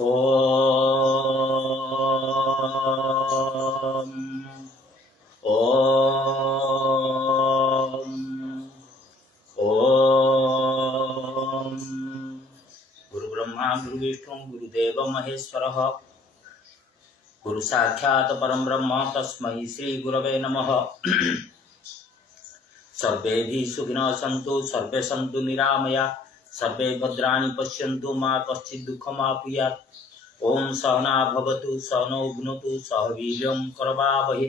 ओम ओम ओम गुरु ब्रह्मा गुरु विष्णु गुरुदेव महेश्वरः गुरु साक्षात् परम ब्रह्म तस्मै श्री गुरवे नमः। सर्वे भी सुखिनः सन्तु सर्वे सन्तु निरामया सर्वे भद्राणि पश्यन्तु मा कश्चित् दुःखमाप्नुयात्। ओम सहना भवतु सहनौ भुनक्तु सह वीर्यं करवावहै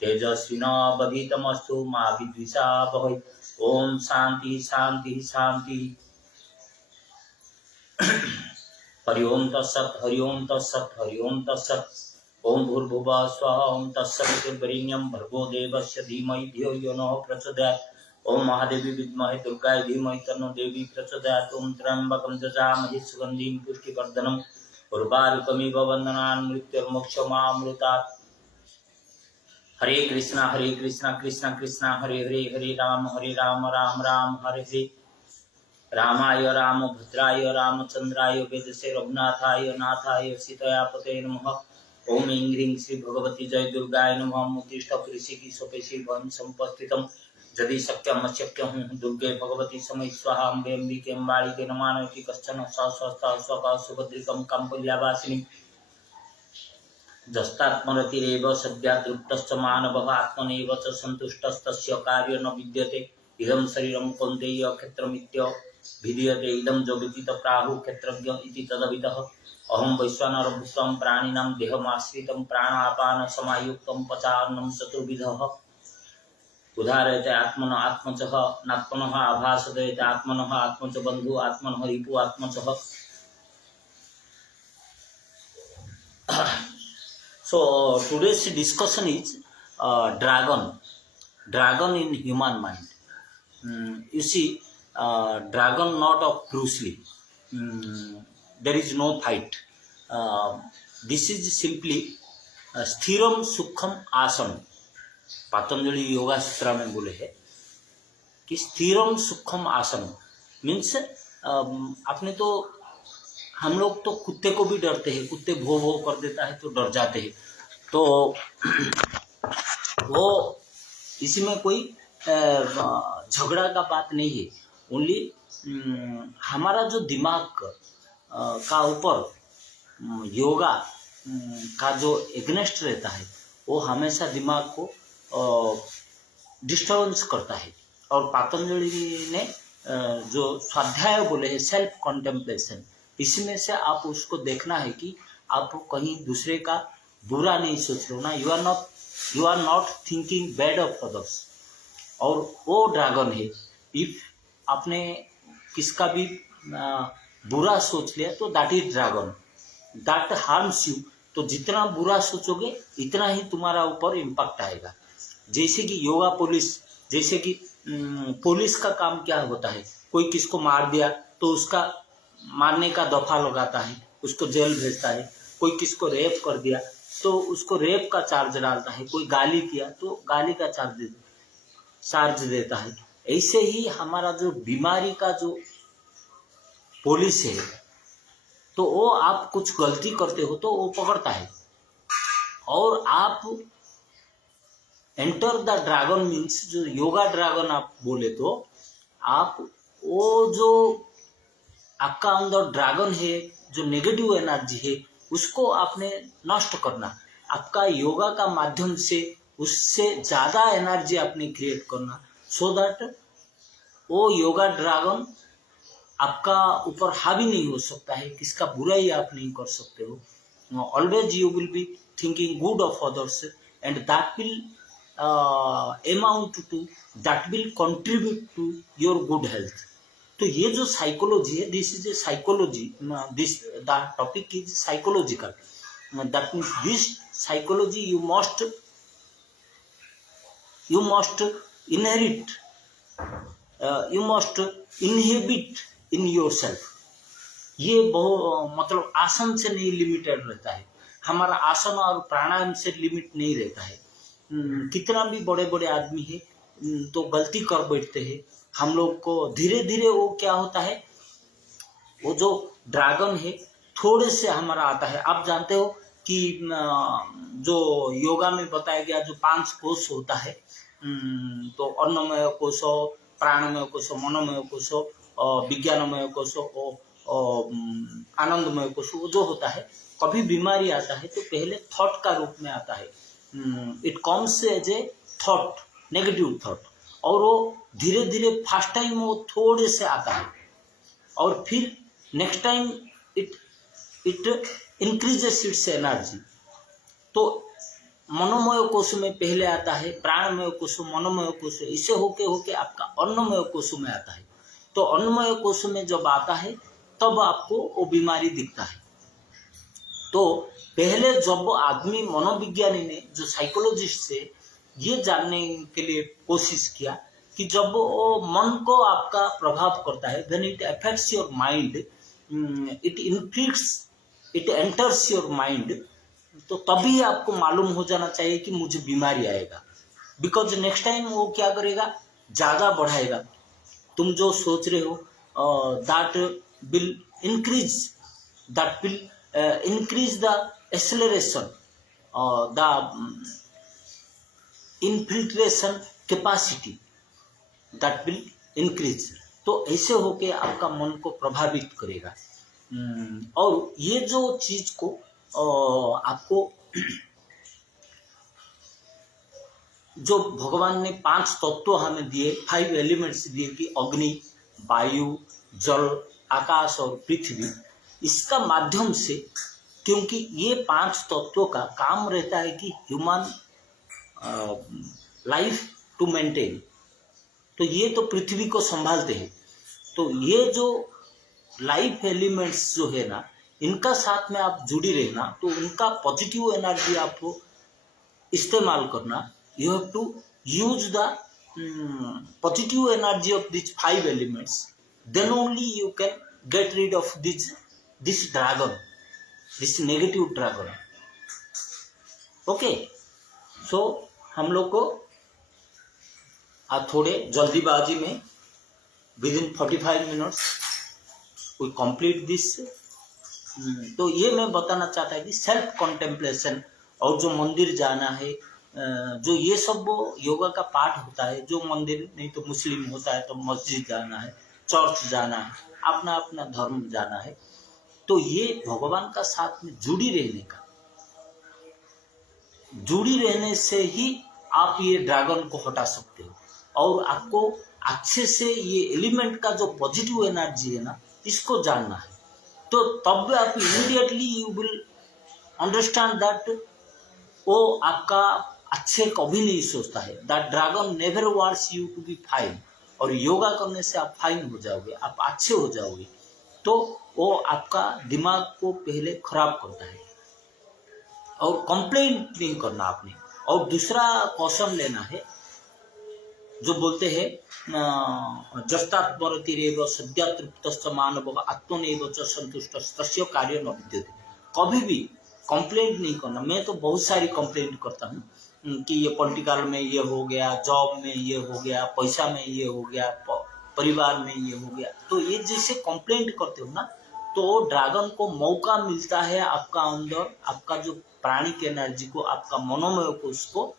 तेजस्विनावधीतमस्तु मा विद्विषावहै। ओम शांति शांति शांति। हरि ओम तत्सत् हरि ओम तत्सत् हरि ओम तत्सत्। ओम भूर्भुवः स्वः ओम तत्सवितुर्वरेण्यं भर्गो देवस्य धीमहि धियो यो नः प्रचोदयात्। ओम महादेवी विद्महे दुर्गाय धीमहि तन्नो देवी प्रचोदयात्। ओम त्र्यंबकं यजामहे सुगन्धिं पुष्टिवर्धनम् उर्वारुकमिव बन्धनान् मृत्युर्मोक्षमामृतात्। हरे कृष्णा कृष्णा कृष्णा हरे हरे हरे राम राम राम हरे हरे। रामाय रामभद्राय रामचंद्राय वेदसे रघुनाथाय नाथाय सीतया पते नमः। ओम ऐं ह्रीं श्री भगवती जय दुर्गाय नमः। मुतिष्ठ कृषि स्वपेशी भवन् संपस्थितम् यदि शक्यम अशक्यं दुर्गे भगवती समय स्वाहा अम्बे अम्बिके अम्बालिके नमामि कश्चन स्वस्था स्वका सुभद्रिकं काम्पल्यावासिनी जस्तात्मरतिरेव सद्या तृप्तश्च मानवः आत्मनैव च सन्तुष्टस्तस्य कार्य न विद्यते। इदं शरीरं कौन्तेय क्षेत्रमित्यभिधीयते इदं जो विदित प्राहुः क्षेत्रज्ञ इति तदविदः। अहं वैश्वानर भूतं प्राणिनां देहमाश्रितं प्राणापान समायुक्तं पचान्नं चतुर्विधः। उदाहरयते आत्मनः आत्मचः नात्मनः आभासदयते आत्मनः आत्मच बन्धु आत्मनः रिपु आत्मचः। So today's discussion is dragon in human mind. You see, dragon not of Bruce Lee. There is no fight. This is simply स्थिरम सुखम आसन। पतंजलि योगा सूत्र में बोले है कि स्थिरम सुखम आसन मीन्स आपने तो हम लोग तो कुत्ते को भी डरते हैं, कुत्ते भो भो कर देता है तो डर जाते हैं। तो वो इसमें कोई झगड़ा का बात नहीं है। ओनली हमारा जो दिमाग का ऊपर योगा का जो एग्नेस्ट रहता है वो हमेशा दिमाग को डिस्टर्बेंस करता है। और पतंजलि ने जो स्वाध्याय बोले हैं सेल्फ कॉन्टेम्पलेशन, इसमें से आप उसको देखना है कि आप कहीं दूसरे का बुरा नहीं सोच रहे हो ना। You are not thinking bad of others. और वो ड्रैगन है। इफ आपने किसका भी बुरा सोच लिया तो that is dragon, that harms you. तो जितना बुरा सोचोगे इतना ही तुम्हारा ऊपर इम्पैक्ट आएगा। जैसे कि योगा पुलिस, जैसे कि पुलिस का काम क्या होता है, कोई किसको मार दिया तो उसका मारने का दफा लगाता है, उसको जेल भेजता है। कोई किसको रेप कर दिया तो उसको रेप का चार्ज डालता है। कोई गाली किया तो गाली का चार्ज देता है। ऐसे ही हमारा जो बीमारी का जो पुलिस है, तो वो आप कुछ गलती करते हो तो वो पकड़ता है। और आप एंटर द ड्रैगन मीन्स जो योगा ड्रैगन आप बोले तो आप वो जो आपका अंदर ड्रैगन है, जो नेगेटिव एनर्जी है, उसको आपने नष्ट करना। आपका योगा का माध्यम से उससे ज़्यादा एनर्जी आपने क्रिएट करना, सो दैट वो योगा ड्रैगन आपका ऊपर हावी नहीं हो सकता है। किसका बुराई आप नहीं कर सकते हो। Always you will be thinking good of others and that will amount to, that will contribute to your good health. तो ये जो साइकोलॉजी है, this is a psychology, this the topic is psychological. That means this psychology you must inherit, you must inhabit in your self. ये बहुत मतलब आसन से नहीं लिमिटेड रहता है। हमारा आसन और प्राणायाम से लिमिट नहीं रहता है। कितना भी बड़े बड़े आदमी है तो गलती कर बैठते हैं। हम लोग को धीरे धीरे वो क्या होता है, वो जो ड्रैगन है थोड़े से हमारा आता है। आप जानते हो कि जो योगा में बताया गया जो 5 कोश होता है, तो अन्नमय कोश, प्राणमय कोश, मनोमय कोश, विज्ञानमय कोश और आनंदमय कोश, वो जो होता है, कभी बीमारी आता है तो पहले थॉट का रूप में आता है। It comes as a thought, negative thought, और वो धीरे धीरे फर्स्ट टाइम वो थोड़े से आता है और फिर next time it increases it's energy. तो मनोमय कोश में पहले आता है, प्राणमय कोश, मनोमय कोश, इसे होके होके आपका अन्नमय कोश में आता है। तो अन्नमय कोश में जब आता है तब आपको वो बीमारी दिखता है। तो पहले जब आदमी मनोविज्ञानी ने, जो साइकोलॉजिस्ट से, ये जानने के लिए कोशिश किया कि जब वो मन को आपका प्रभाव करता है, when it affects your mind, it inflicts, it enters your mind, तो तभी आपको मालूम हो जाना चाहिए कि मुझे बीमारी आएगा। बिकॉज नेक्स्ट टाइम वो क्या करेगा, ज्यादा बढ़ाएगा। तुम जो सोच रहे हो that will increase, that will increase the acceleration, the infiltration capacity, that will increase। तो ऐसे होके आपका मन को प्रभावित करेगा। और ये जो चीज को आपको जो भगवान ने 5 तत्व हमें दिए, 5 एलिमेंट्स दिए कि अग्नि, वायु, जल, आकाश और पृथ्वी, इसका माध्यम से, क्योंकि ये 5 तत्वों का काम रहता है कि ह्यूमन लाइफ टू मेंटेन, तो ये तो पृथ्वी को संभालते हैं। तो ये जो लाइफ एलिमेंट्स जो है ना, इनका साथ में आप जुड़ी रहना, तो उनका पॉजिटिव एनर्जी आपको इस्तेमाल करना। You have to use the positive energy of this 5 elements, then only you can get rid of this dragon, this negative dragon. Okay, so हम लोग को थोड़े जल्दीबाजी में within 45 minutes we complete this. तो ये मैं बताना चाहता है कि सेल्फ कॉन्टेम्पलेशन और जो मंदिर जाना है, जो ये सब योगा का पार्ट होता है। जो मंदिर नहीं तो मुस्लिम होता है तो मस्जिद जाना है, चर्च जाना है, अपना अपना धर्म जाना है। तो ये भगवान का साथ में जुड़ी रहने से ही आप ये ड्रैगन को हटा सकते हो। और आपको अच्छे से ये एलिमेंट का जो पॉजिटिव एनर्जी है ना, इसको जानना है। तो तब आप immediately you will understand that वो आपका अच्छे कभी नहीं सोचता है। That dragon never wants you to be fine. और योगा करने से आप फाइन हो जाओगे, आप अच्छे हो जाओगे। तो वो आपका दिमाग को पहले खराब करता है और कंप्लेंट नहीं करना आपने। और दूसरा क्वेश्चन लेना है, जो बोलते हैं जस्तात्मरतिरेव सद्या तृप्तश्च मानवः आत्मनैव च संतुष्टः तस्य कार्यं न विद्यते। कभी भी कंप्लेंट नहीं करना। मैं तो बहुत सारी कंप्लेंट करता हूँ कि ये पॉलिटिकल में ये हो गया, जॉब में ये हो गया, पैसा में ये हो गया, परिवार में ये हो गया। तो ये जैसे कंप्लेंट करते हो ना, तो ड्रैगन को मौका मिलता है आपका अंदर, आपका जो प्राणिक एनर्जी को, आपका मनोमय को, उसको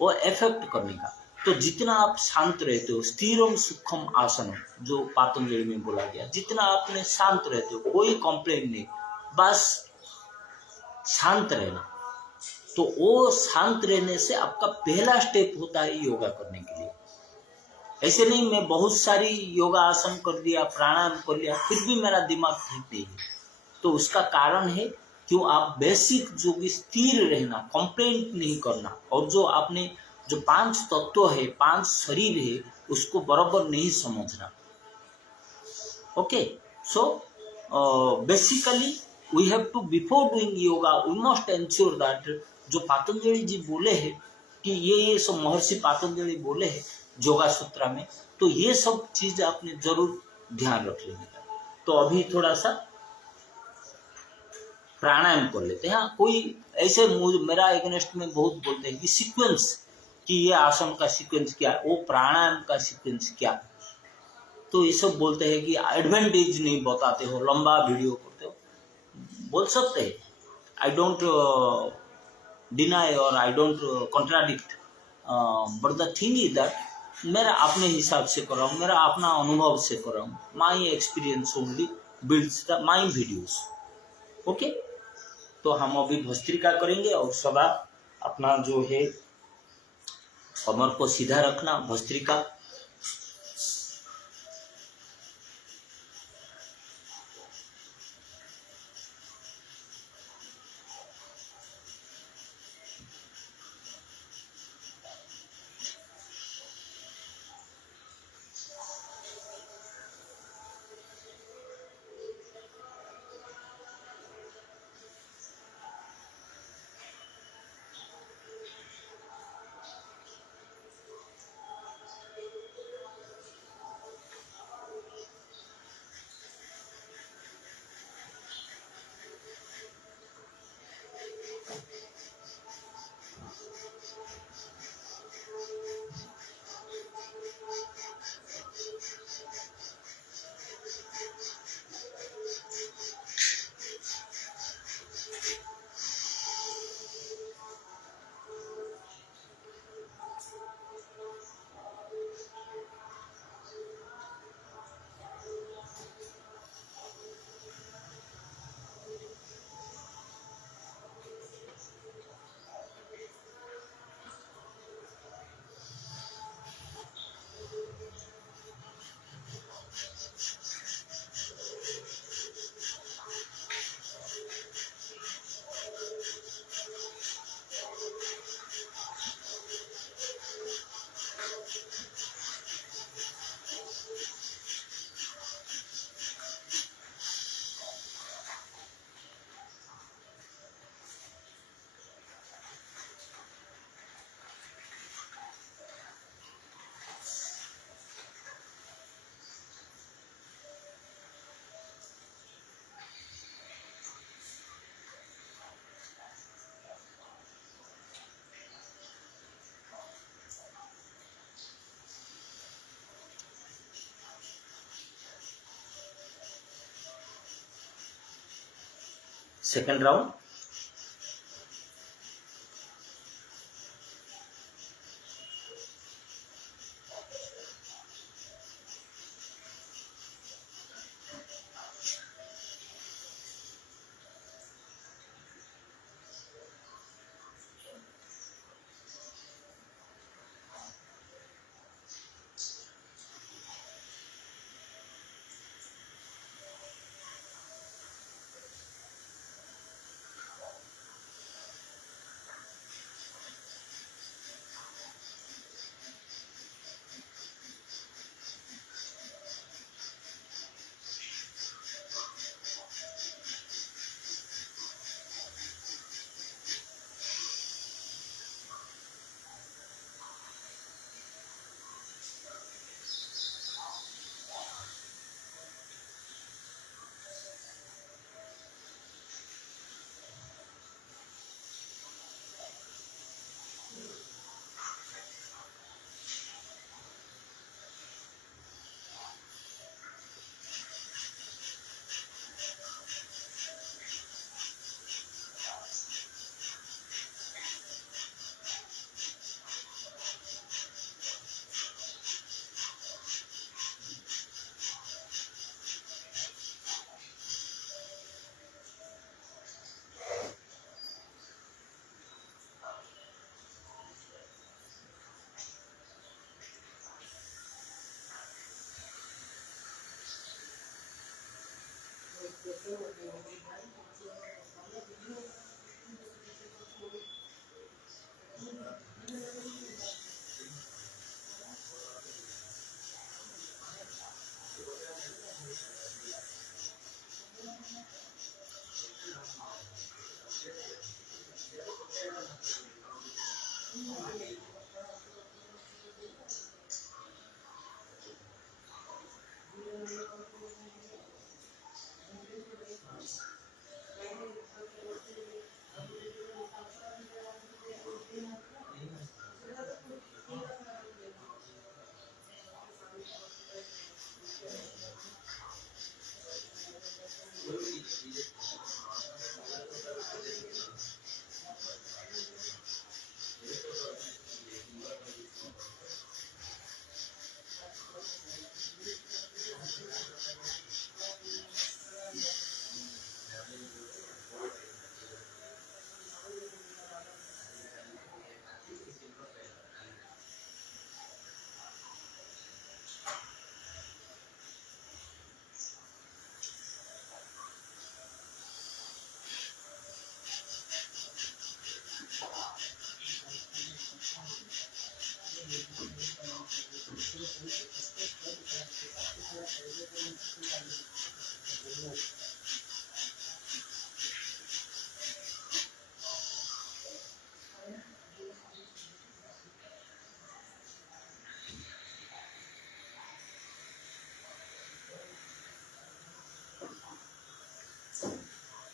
वो इफेक्ट करने का। तो जितना आप शांत रहते हो, स्थिरम सुखम आसनम, जो पातंजलि में बोला गया, जितना आपने शांत रहते हो, कोई कंप्लेंट नहीं, बस शांत रहना। तो वो शांत रहने से आपका पहला स्टेप होता है योगा करने के लिए। ऐसे नहीं मैं बहुत सारी योगा आसन कर दिया, प्राणायाम कर लिया, फिर भी मेरा दिमाग ठीक नहीं है। तो उसका कारण है क्यों, आप बेसिक जो भी स्थिर रहना, कंप्लेंट नहीं करना, और जो आपने जो 5 तत्व है, 5 शरीर है, उसको बराबर नहीं समझना। Okay, so basically we have to, before doing yoga we must ensure that, जो पातंजलि जी बोले हैं कि ये सब महर्षि पातंजलि बोले हैं योगा सूत्र में, तो ये सब चीज आपने जरूर ध्यान रख लेंगे। तो अभी थोड़ा सा प्राणायाम कर लेते हैं। हाँ, कोई ऐसे मेरा एग्नेस्ट में बहुत बोलते हैं कि सीक्वेंस, कि ये आसन का सीक्वेंस क्या है, वो प्राणायाम का सीक्वेंस क्या। तो ये सब बोलते हैं कि एडवांटेज नहीं बताते हो, लंबा वीडियो करते हो। बोल सकते हैं, आई डोंट डिनाई और I don't contradict, but the thing is that मेरा अपने हिसाब से कर रहा हूँ, मेरा अपना अनुभव से कर रहा हूँ, my experience only builds the my videos. Okay, तो हम अभी भस्त्रिका करेंगे और सदा अपना जो है कमर को सीधा रखना, भस्त्रिका। Second round.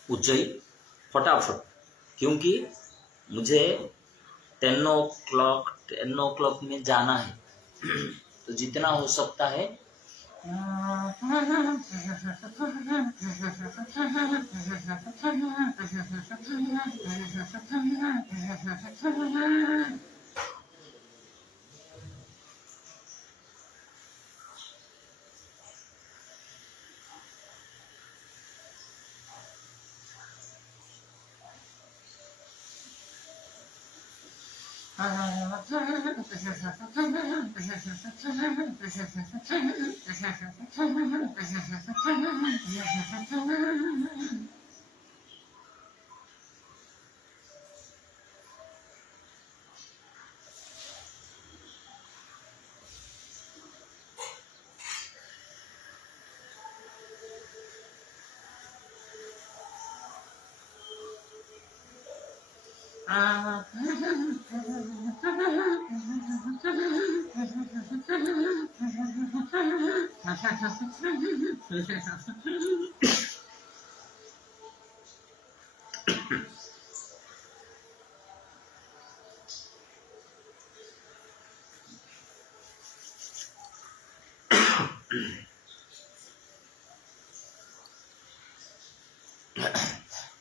उज्जई फटाफट, क्योंकि मुझे 10 o'clock में जाना है। तो जितना हो सकता है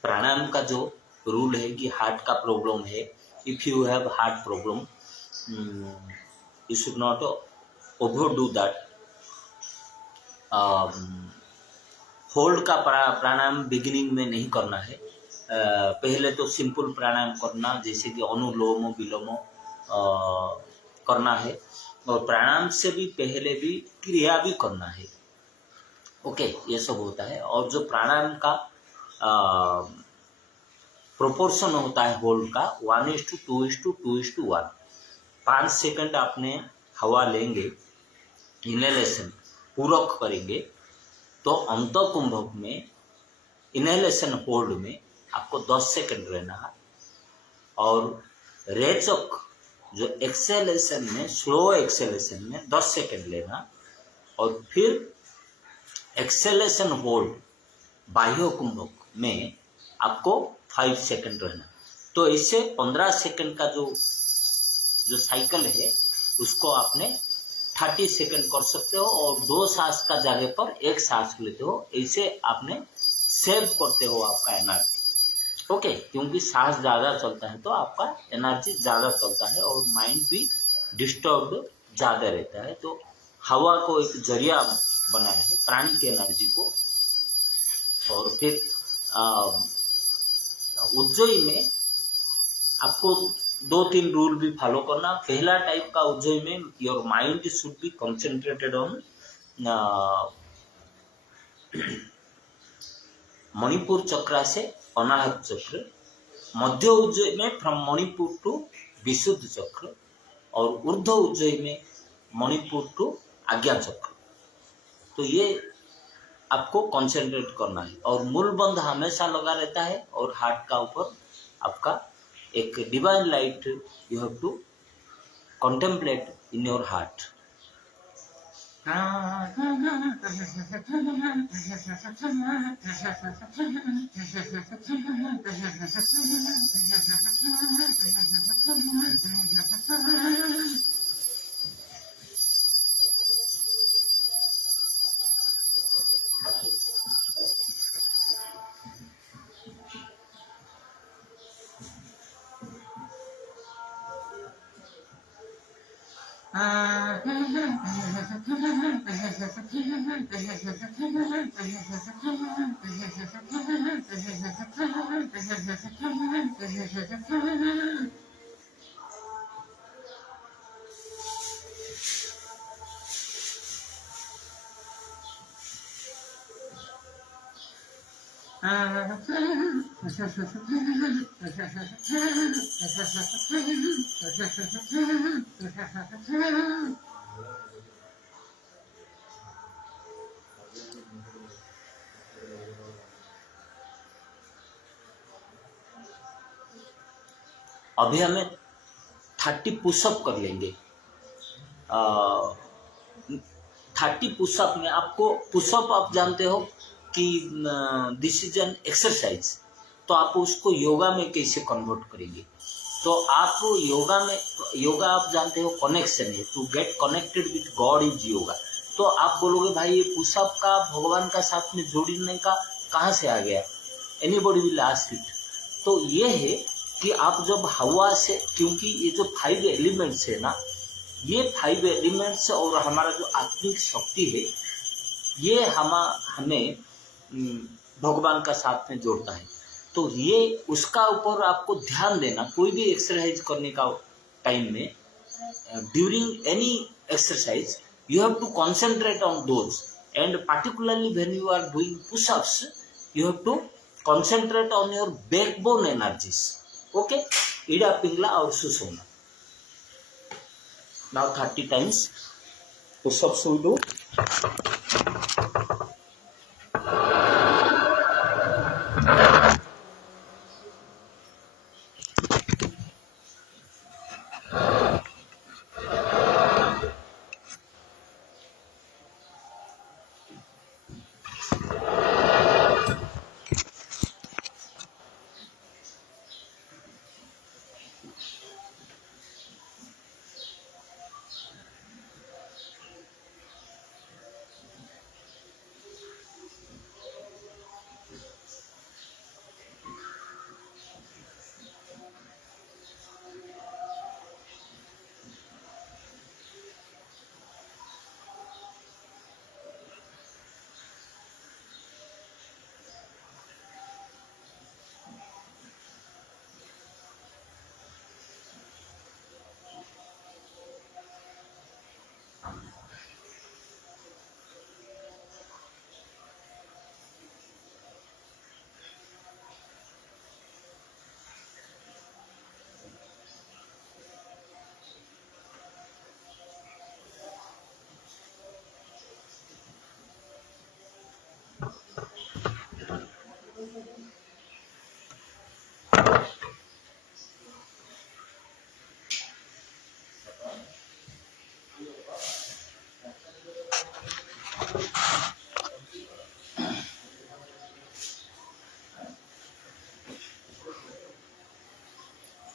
प्राणायाम का जो रूल है कि हार्ट का प्रॉब्लम है, if you have heart problem you should not overdo that. Hold का प्राणायाम बिगिनिंग में नहीं करना है। पहले तो सिंपल प्राणायाम करना, जैसे कि अनुलोम विलोम करना है, और प्राणायाम से भी पहले भी क्रिया भी करना है। ओके, ये सब होता है। और जो प्राणायाम का प्रोपोर्शन होता है होल्ड का 1:2:2:1। 5 सेकंड आपने हवा लेंगे, इनहेलेशन पूरक करेंगे, तो अंत कुंभक में इनहेलेशन होल्ड में आपको 10 सेकंड रहना है, और रेचक जो एक्सेलेशन में, स्लो एक्सेलेशन में 10 सेकंड लेना, और फिर एक्सेलेशन होल्ड बाह्य कुंभक में आपको 5 सेकंड रहना। तो इससे 15 सेकंड का जो साइकिल है उसको आपने 30 सेकंड कर सकते हो, और 2 सांस का जगह पर 1 सांस लेते हो। ऐसे आपने सेव करते हो आपका एनर्जी। ओके, क्योंकि सांस ज़्यादा चलता है तो आपका एनर्जी ज़्यादा चलता है और माइंड भी डिस्टर्ब ज़्यादा रहता है। तो हवा को एक जरिया बनाया है प्राणी की एनर्जी को। और फिर उज्जई में आपको 2-3 रूल भी फॉलो करना। पहला टाइप का उज्जई में your mind should be concentrated on Manipur चक्र से अनाहत चक्र। मध्य उज्जई में फ्रॉम मणिपुर टू विशुद्ध चक्र, और ऊर्ध्व उज्जई में मणिपुर टू आज्ञा चक्र। तो ये आपको कंसंट्रेट करना है, और मूल बंध हमेशा लगा रहता है, और हार्ट का ऊपर आपका एक divine light you have to contemplate in your heart. अभी हमें 30 पुशअप कर लेंगे। 30 पुशअप में आपको, पुशअप आप जानते हो कि दिस इज एन एक्सरसाइज, तो आप उसको योगा में कैसे कन्वर्ट करेंगे? तो आप योगा आप जानते हो कनेक्शन है, to get connected with God is yoga. तो आप बोलोगे भाई ये पुशअप का भगवान का साथ में जोड़ने का कहाँ से आ गया? Anybody will ask it. तो ये है कि आप जब हवा से, क्योंकि ये जो 5 एलिमेंट्स है ना, ये 5 एलिमेंट्स और हमारा जो आत्मिक शक्ति है, ये हमें भगवान का साथ में जोड़ता है। तो ये उसका ऊपर आपको ध्यान देना, कोई भी एक्सरसाइज करने का टाइम में, during any exercise you have to concentrate on those, and particularly when you are doing push-ups you have to concentrate on your backbone energies. Okay, ida pingla और susumna. Now 30 times push-ups we do.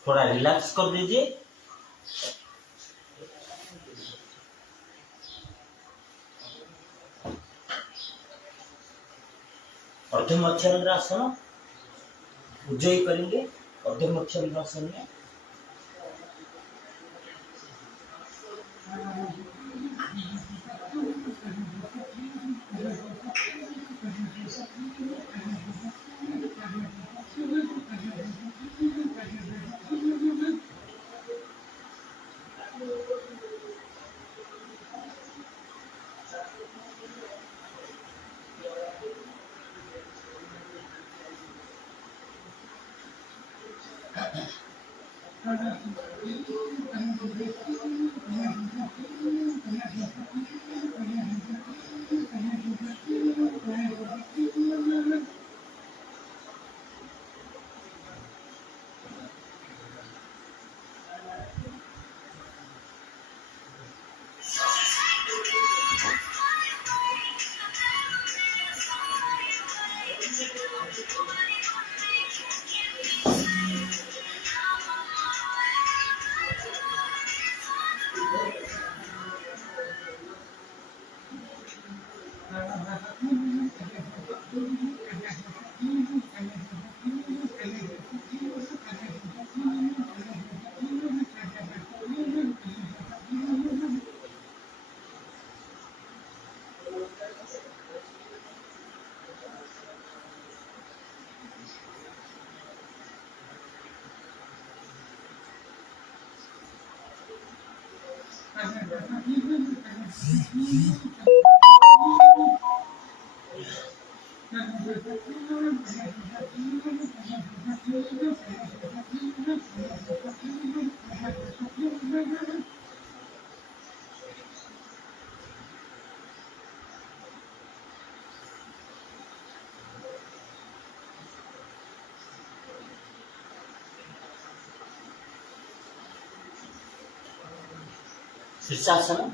थोड़ा relax कर दीजिए। अर्ध मत्स्येंद्रासन उज्जयी करेंगे। अर्ध मत्स्येंद्रासन में शीर्षासन।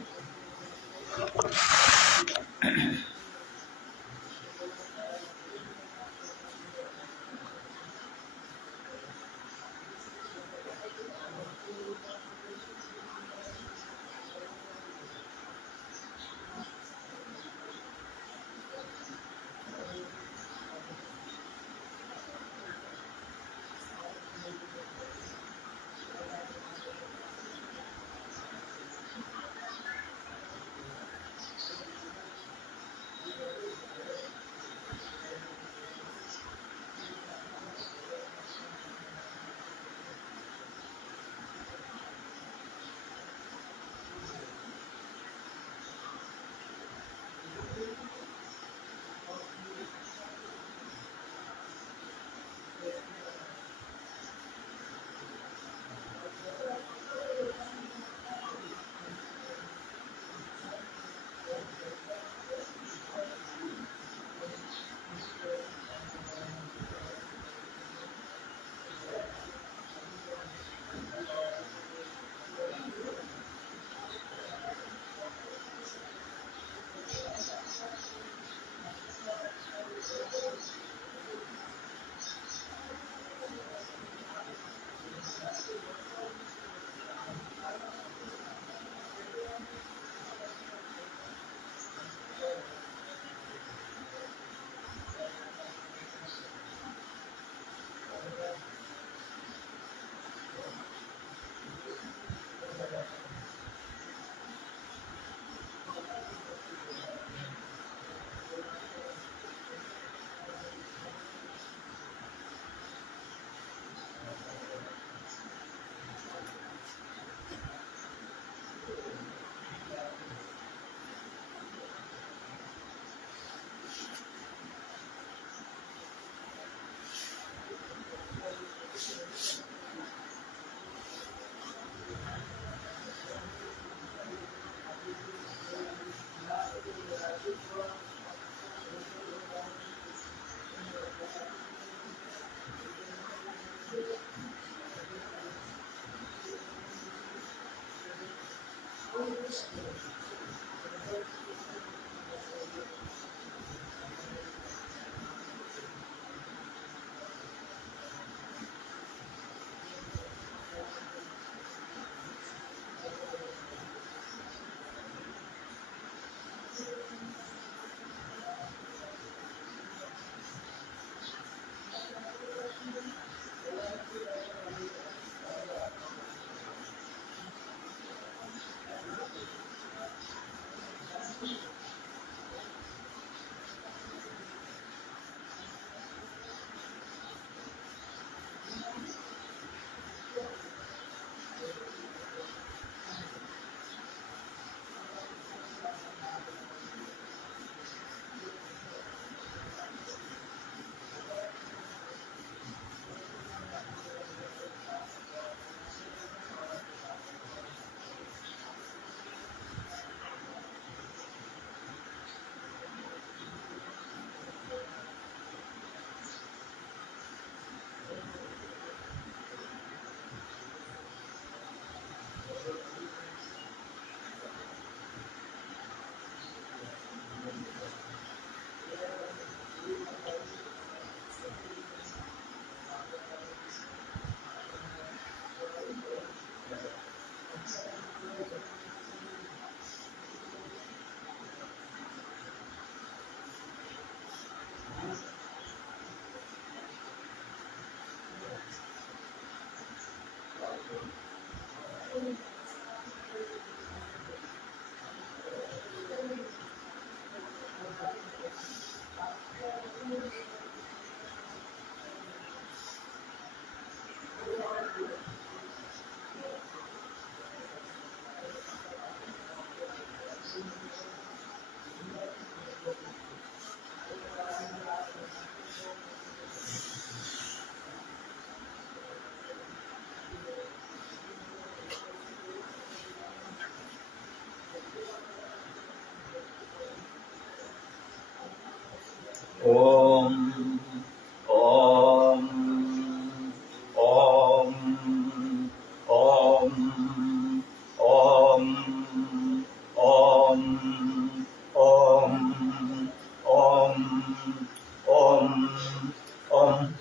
ओम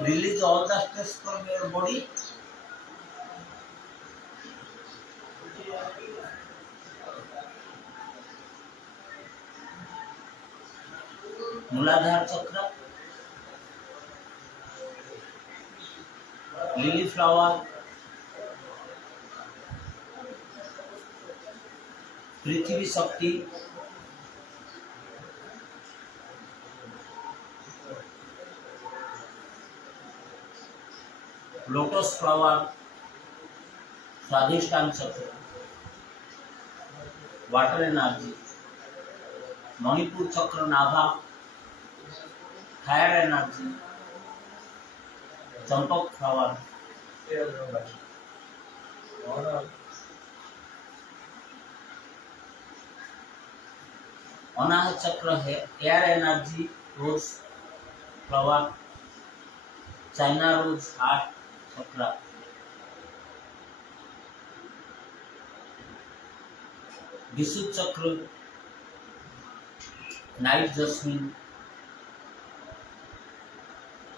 release all the stress from your body. मूलाधार चक्र, लिली फ्लावर, पृथ्वी शक्ति, लोटस फ्लावर, स्वाधिष्ठान चक्र, वाटर एनर्जी, मणिपुर चक्र नाभा, fire energy, champak flower, Anahata chakra है, air energy, rose flower, China rose heart chakra, Vishuddha chakra, night jasmine,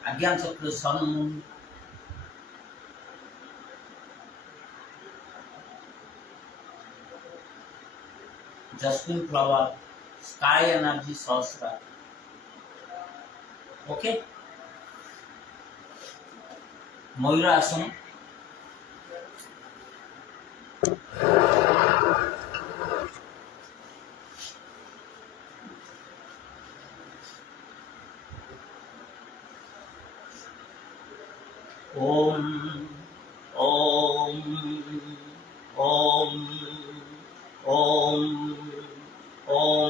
Ajna chakra, sun moon, jasmine flower, sky energy, Sahasrara. Okay, Mayurasana, Om Om Om Om Om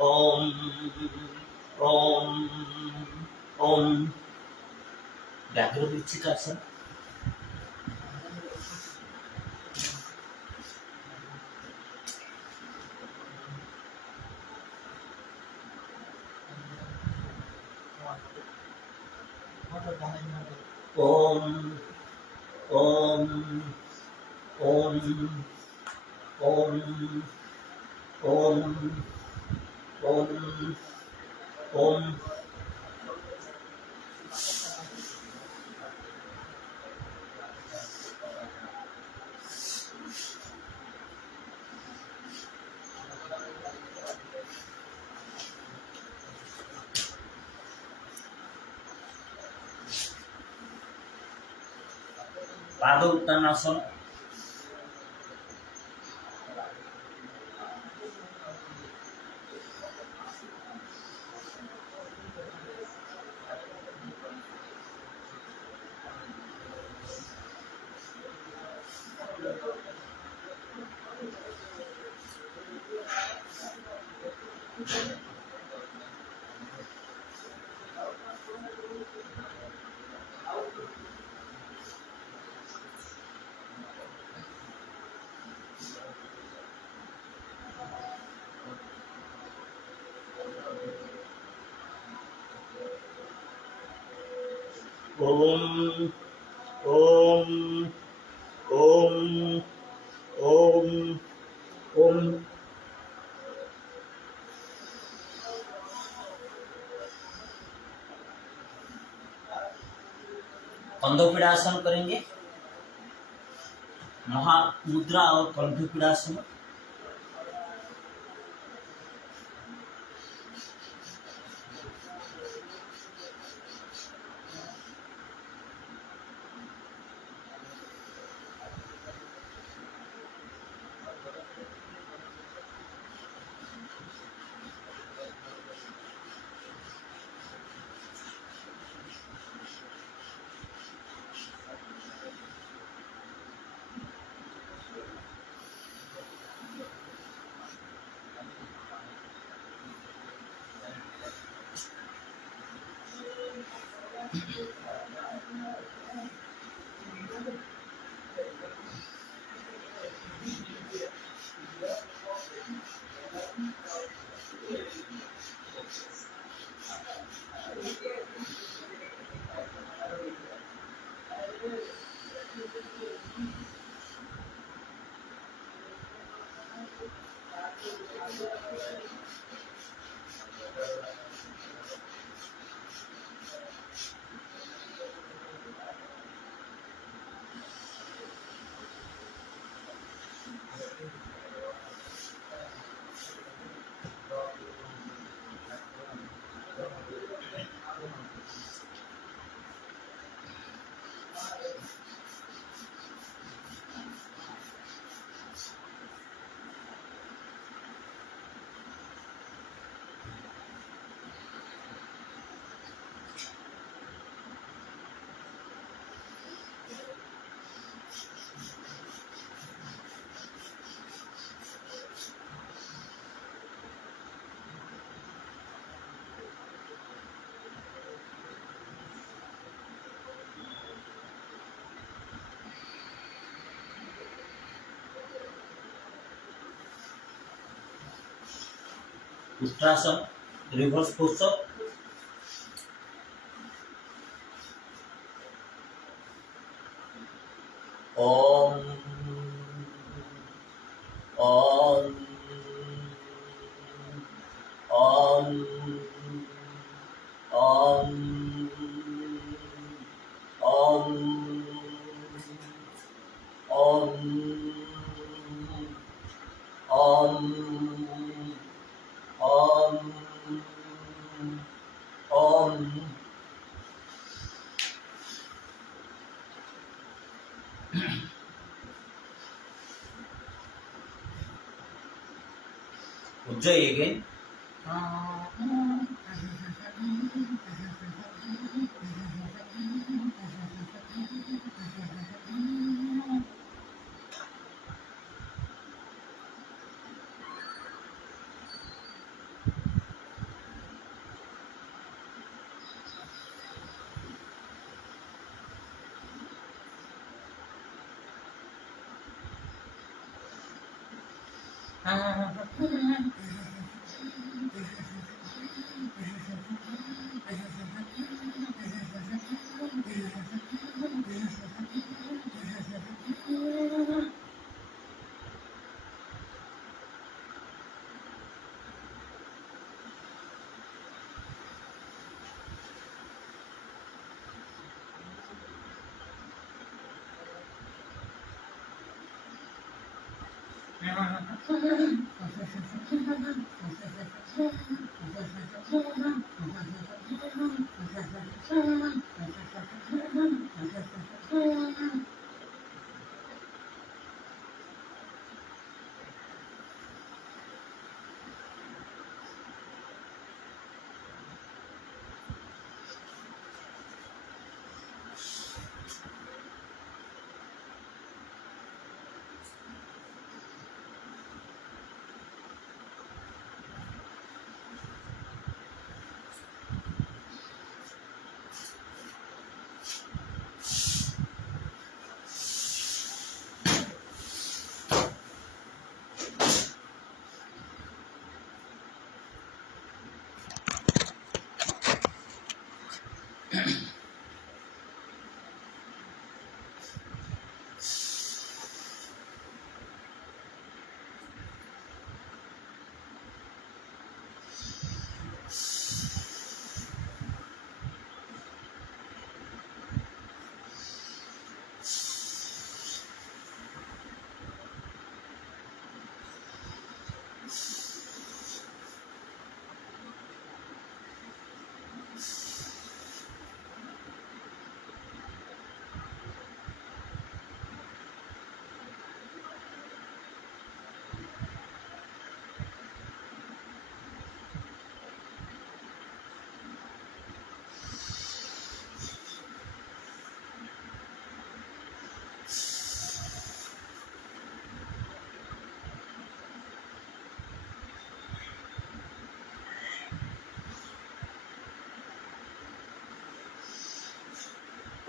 Om Om Om. Vyaghra Vrishchikasana, ओम ओम ओम ओम ओम ओम ओम। पाद उत्तानासन, ओम ओम ओम ओम ओम। कंधोपीड़ासन करेंगे, महामुद्रा और कंधोपीड़ासन। Uttarasana, reverse posture. Om Om Om Om Om Om Om Om Om. Ujjayi again.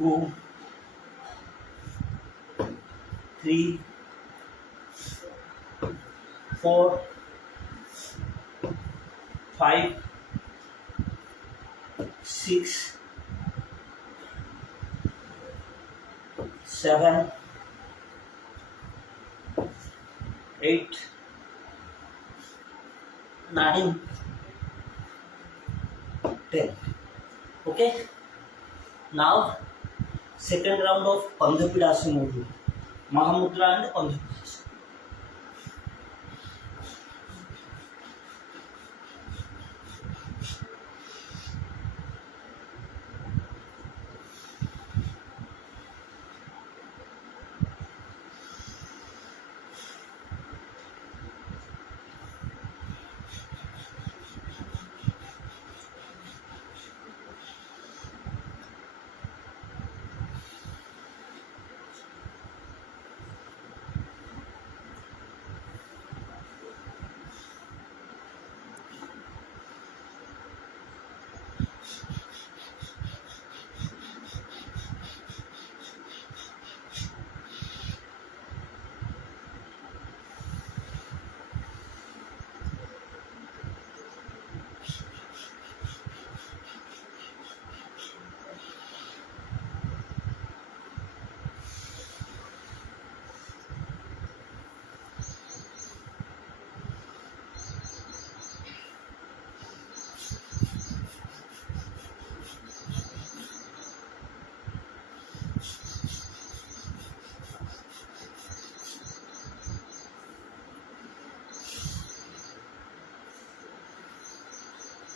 2, 3, 4, 5, 6, 7, 8, 9, 10. Okay. Now second round of Bandhapidasana will do. Mahamudra and Bandhapidasana.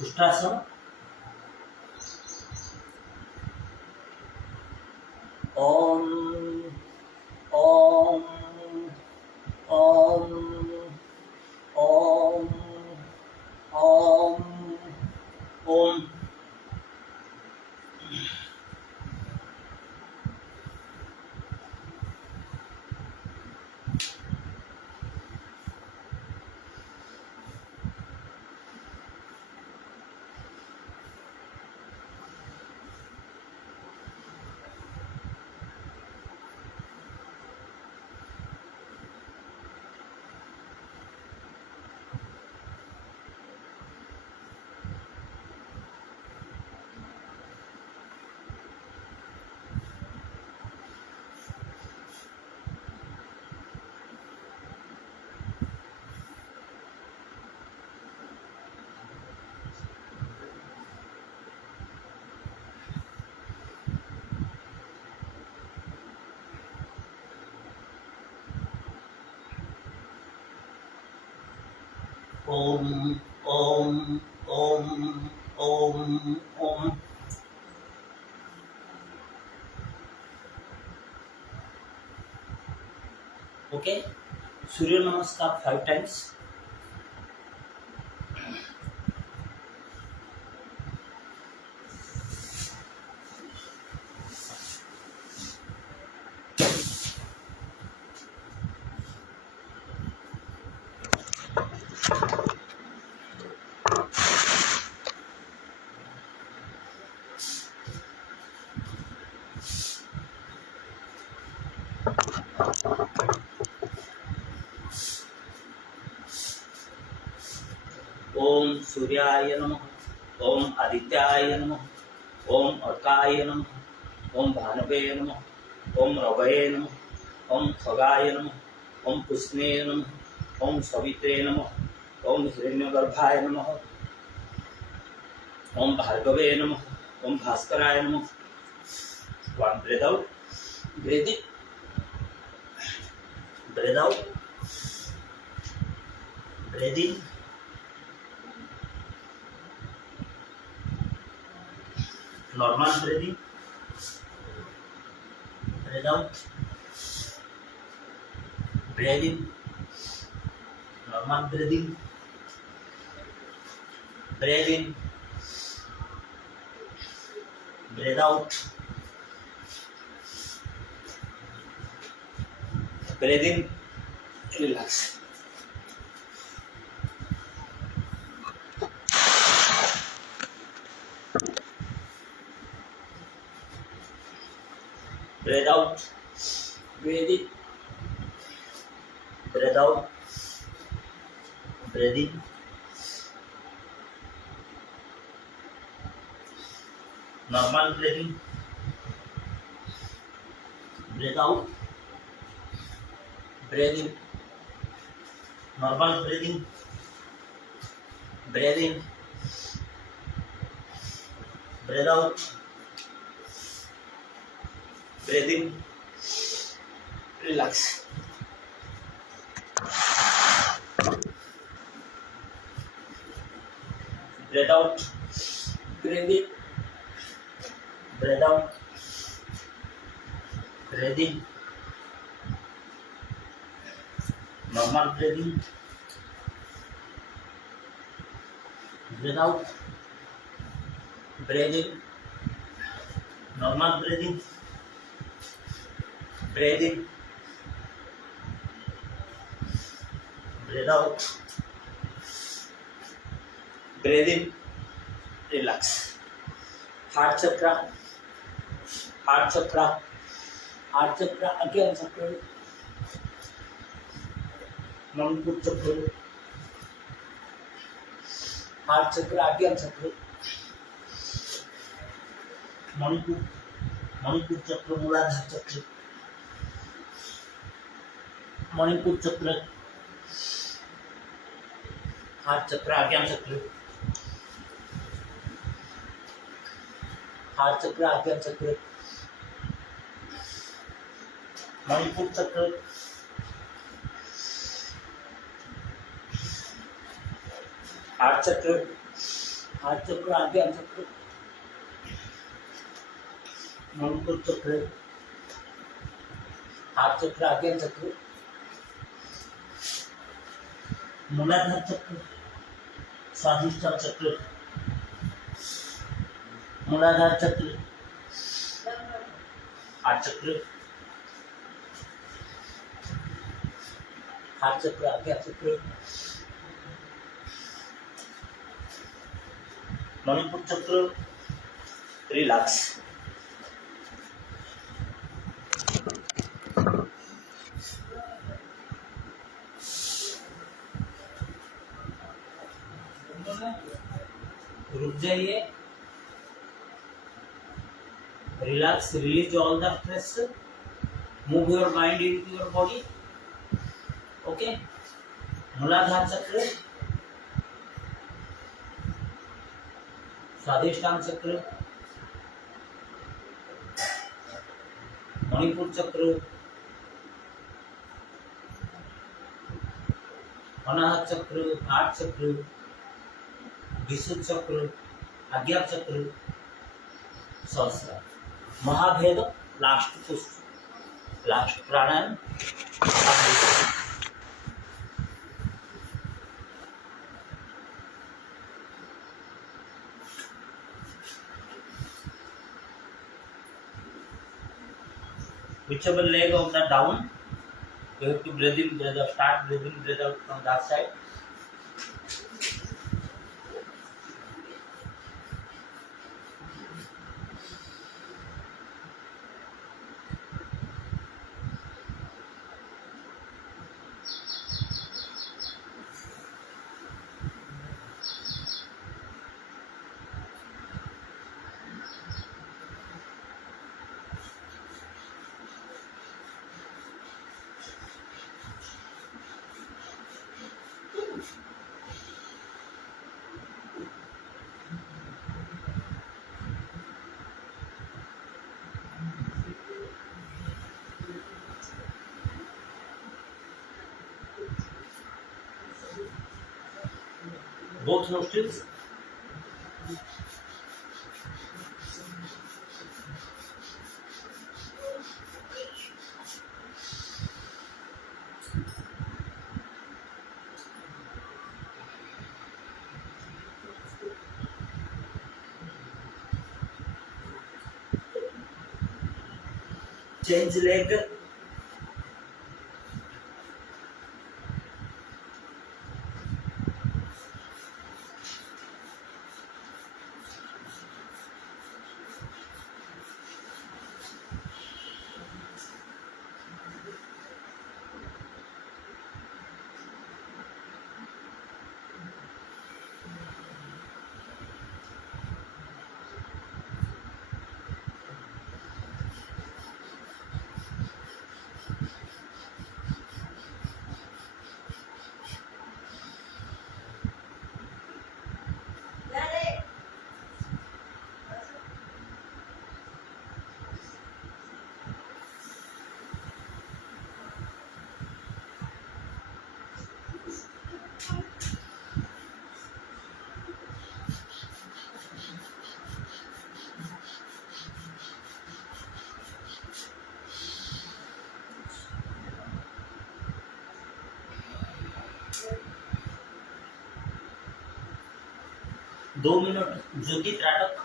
Ustrasana. Om, Om, Om, Om, Om, Om. Om, Om, Om, Om, Om. Okay. Surya Namaskar 5 times. ओम सूर्याय नमः। ओम आदित्याय नमः। ओम अर्काय नमः। ओम भानवे नमः। ओम रवये नमः। ओम खगाय नमः। ओम पुष्णे नमः। ओम सवित्रे नमः। ओम हिरण्यगर्भाय नमः। ओम भार्गवे नमः। ओम भास्कराय नमः। One breathe out, breathe in, breathe out, breathe in. Normal breathing, breathe out, breathe in, normal breathing, breathe in, breathe out, breathe in, relax. breathe out, breathe in, breathe out, breathe in. Normal breathing, breathe out, breathe in. Normal breathing, breathe in, breathe out, breathe in, relax. Breathe out, breathe in, breathe out, breathe in. Normal breathing, breathe out, breathe in. Normal breathing, breathe in, breathe out, breathe in, relax. Heart chakra, heart chakra, heart chakra, again chakra, Manipur chakra, heart chakra, again chakra, Manipur chakra, Muladhara chakra, Manipur chakra, heart chakra, again chakra, heart chakra, again chakra, Manipur chakra, heart chakra, again chakra, Manipur chakra, heart chakra, again chakra, Muladhara chakra, Swadhisthana chakra, Muladhara chakra, heart chakra, again chakra, Manipur chakra, relax. रुक जाइए, relax, release all the stress, move your mind into your body. Okay, Muladhara chakra, Swadhisthana chakra, Manipur chakra, Anahata chakra, heart chakra, Visuddha chakra, Agya chakra, Sahasrara. Mahabheda, last pranayam. Whichever leg of the down, you have to breathe in, breathe out, start breathing, breathe out from that side. Both nostrils. Change leg. दो minute जोगी त्राटक।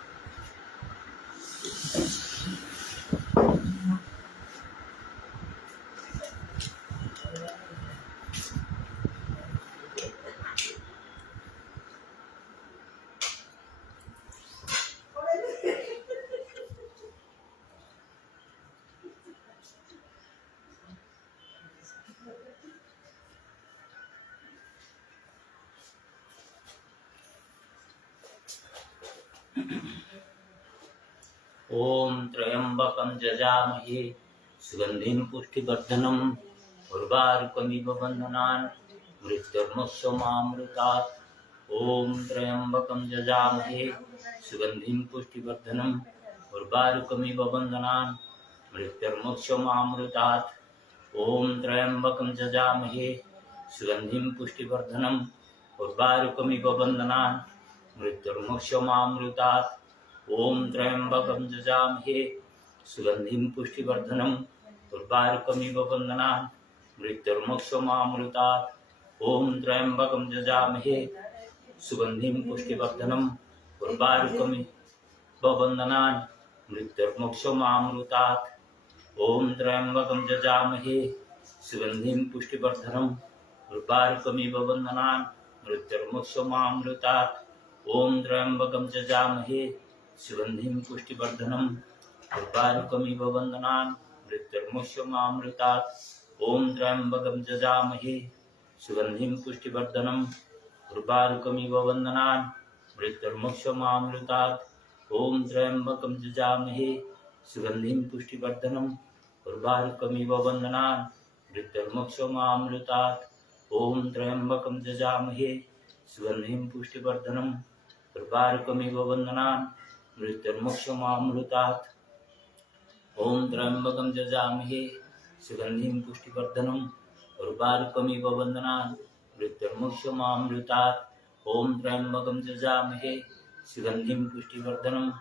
ओम त्र्यंबकं जजामहे सुगंधिं पुष्टिवर्धनम् उर्वारुकमिव बन्धनान् मृत्युर्मुक्षमामृतात्। ओम त्र्यंबकं जजामहे सुगंधिं पुष्टिवर्धनम् उर्वारुकमिव बन्धनान् मृत्युर्मुक्षमामृतात्। ओम त्र्यंबकं जजामहे सुगंधिं पुष्टिवर्धनम् उर्वारुकमिव बन्धनान् मृत्युर्मुक्षमामृतात्। ओम त्र्यंबकं जजामहे सुगंधिं पुष्टिवर्धनम् उर्वारुकमिव बन्धनान् मृत्युर्मुक्षमामृतात्। ओम त्र्यंबकं जजामहे सुगंधिं पुष्टिवर्धनम् उर्वारुकमिव बन्धनान् मृत्युर्मुक्षमामृतात्। ओम त्र्यंबकं जजामहे सुगंधिं पुष्टिवर्धनम् उर्वारुकमिव बन्धनान् मृत्युर्मुक्षमामृतात्। ओम त्र्यंबकं जजामहे सुगंधिं पुष्टिवर्धनम् उर्वारुकमिव बन्धनान् मृत्युर्मुक्षमामृतात्। ओम त्र्यंबकं जजामहे सुगंधिं पुष्टिवर्धनम् उर्वारुकमिव बन्धनान् मृत्युर्मुक्षमामृतात्। ओम त्र्यंबकं जजामहे सुगंधिं पुष्टिवर्धनम् उर्वारुकमिव बन्धनान् मृत्युर्मुक्षमामृतात्। ओम त्र्यंबकं जजामहे सुगंधिं पुष्टिवर्धनम् उर्वारुकमिव बन्धनान् मृत्युर्मुक्षमामृतात्। ओम त्र्यंबकं जजामहे सुगंधिं पुष्टिवर्धनम् उर्वारुकमिव बन्धनान् मृत्युर्मुक्षमामृतात्। ओम त्र्यंबकं जजामहे सुगंधिं पुष्टिवर्धनम्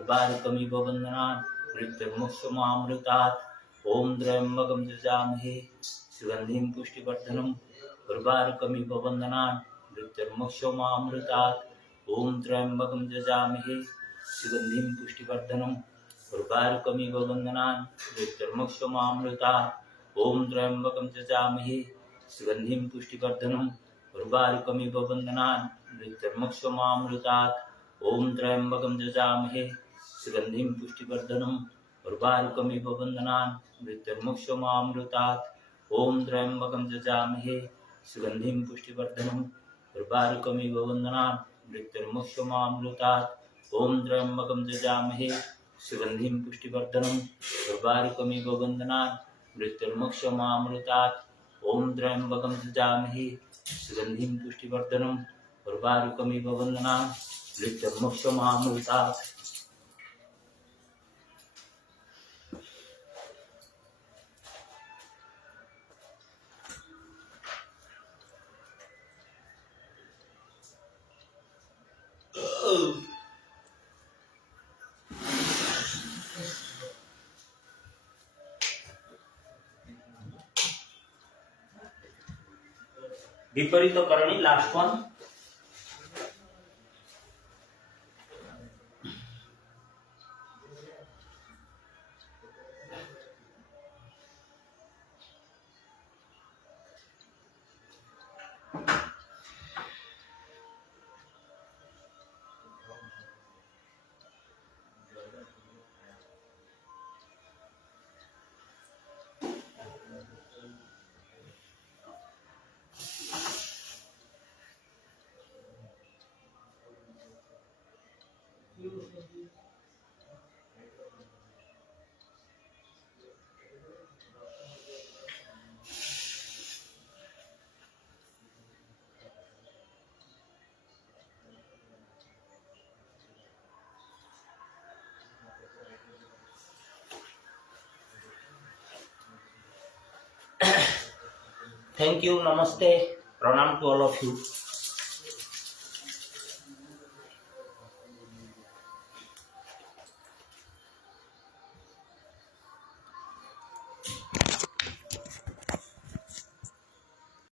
उर्वारुकमिव बन्धनान् मृत्युर्मुक्षमामृतात्। ओम त्र्यंबकं जजामहे सुगंधिं पुष्टिवर्धनम् उर्वारुकमिव बन्धनान् मृत्युर्मुक्षमामृतात्। ओम त्र्यंबकं जजामहे सुगंधिं पुष्टिवर्धनम् उर्वारुकमिव बन्धनान् मृत्युर्मुक्षमामृतात्। ओम त्र्यंबकं जजामहे सुगंधिं पुष्टिवर्धनम् उर्वारुकमिव बन्धनान् मृत्युर्मुक्षमामृतात्। ओम त्र्यंबकं जजामहे सुगंधिं पुष्टिवर्धनम् उर्वारुकमिव बन्धनान् मृत्युर्मुक्षमामृतात्। ओम त्र्यंबकं जजामहे सुगंधिं पुष्टिवर्धनम् उर्वारुकमिव बन्धनान् मृत्युर्मुक्षमामृतात्। ओम त्र्यंबकं जजामहे सुगंधिं पुष्टिवर्धनम् उर्वारुकमिव बन्धनान् मृत्युर्मुक्षमामृतात्। ओम त्र्यंबकं जजामहे सुगंधिं पुष्टिवर्धनम् उर्वारुकमिव बन्धनान् मृत्युर्मुक्षमामृतात्। Viparita Karani last one. Thank you, namaste, pranam to all of you.